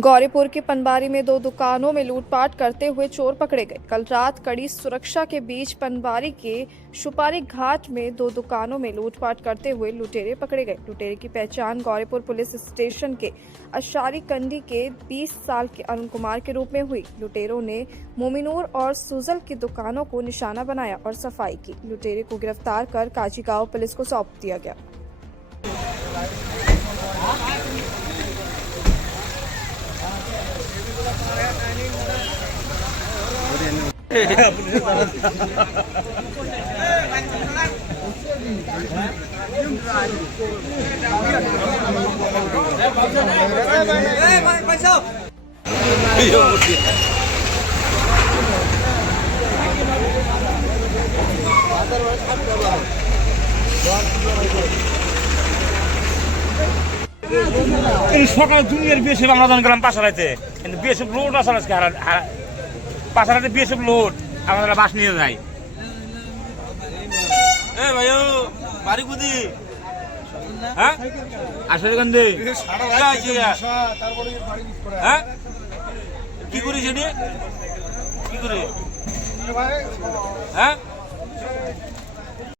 गौरीपुर की पनबारी में दो दुकानों में लूटपाट करते हुए चोर पकड़े गए। कल रात कड़ी सुरक्षा के बीच पनबारी के सुपारी घाट में दो दुकानों में लूटपाट करते हुए लुटेरे पकड़े गए। लुटेरे की पहचान गौरीपुर पुलिस स्टेशन के अशारी कंडी के 20 साल के अरुण कुमार के रूप में हुई। लुटेरों ने मोमिनूर और सुजल की दुकानों को निशाना बनाया और सफाई की। लुटेरे को गिरफ्तार कर काजीगांव पुलिस को सौंप दिया गया। সকালে দুনিয়ার বিএসএফ আমরা যখন গেলাম পাশারাইতে, কিন্তু বিএসএফ লোড আসলে আজকে পাশারাইতে বিএসএফ লোড আমাদের বাস নিয়ে যায়। ভাই বাড়ি কুদি হ্যাঁ আসলে কান্দে হ্যাঁ কি করিস এটি কি করে হ্যাঁ